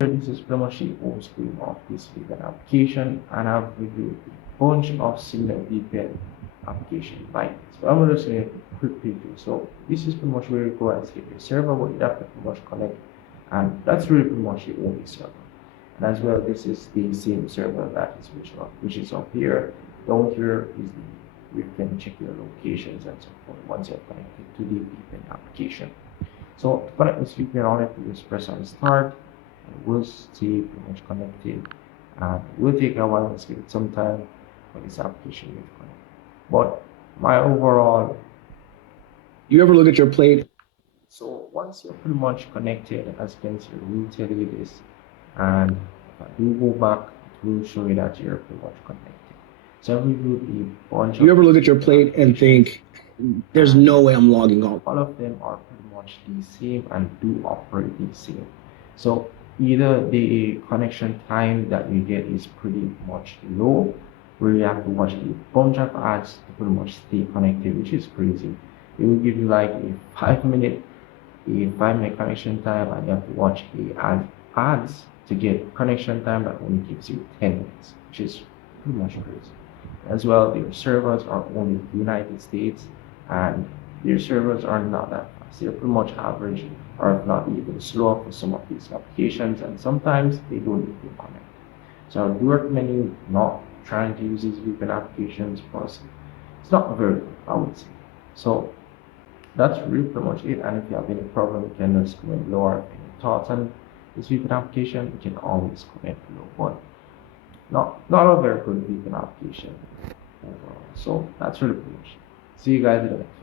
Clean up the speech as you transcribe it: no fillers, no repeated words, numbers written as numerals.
This is pretty much the home screen of this VPN application, and I've reviewed a bunch of similar VPN application like this. But I'm just going to quick preview. So this is pretty much where you go and set your server, but you have to pretty much connect, and that's really pretty much the only server. And as well, this is the same server that is which is up here. Down here is you can check your locations and so forth once you're connected to the VPN application. So to connect this VPN on it, you just press on start. We'll stay pretty much connected, and it will take a while. Let's give it some time for this application to connect. But my overall, You ever look at your plate? so once you're pretty much connected, as you can see, it will tell you this, and if I do go back, it will show you that you're pretty much connected. So I've reviewed a bunch. You ever look at your plate and think, there's no way I'm logging off? All of them are pretty much the same and do operate the same. So either the connection time that you get is pretty much low, where you have to watch a bunch of ads to pretty much stay connected, which is crazy. It will give you like a 5 minute connection time, and you have to watch the ads to get connection time that only gives you 10 minutes, which is pretty much crazy. As well, their servers are only in the United States, and their servers are not that fast. They're pretty much average, or if not even slow for some of these applications, and sometimes they don't even connect. So I do recommend you not trying to use these VPN applications because it's not very good, I would say. So that's really pretty much it. And if you have any problem, you can just comment below, or any thoughts on this VPN application, you can always comment below. But not a very good VPN application overall. So that's really pretty much. See you guys in the next.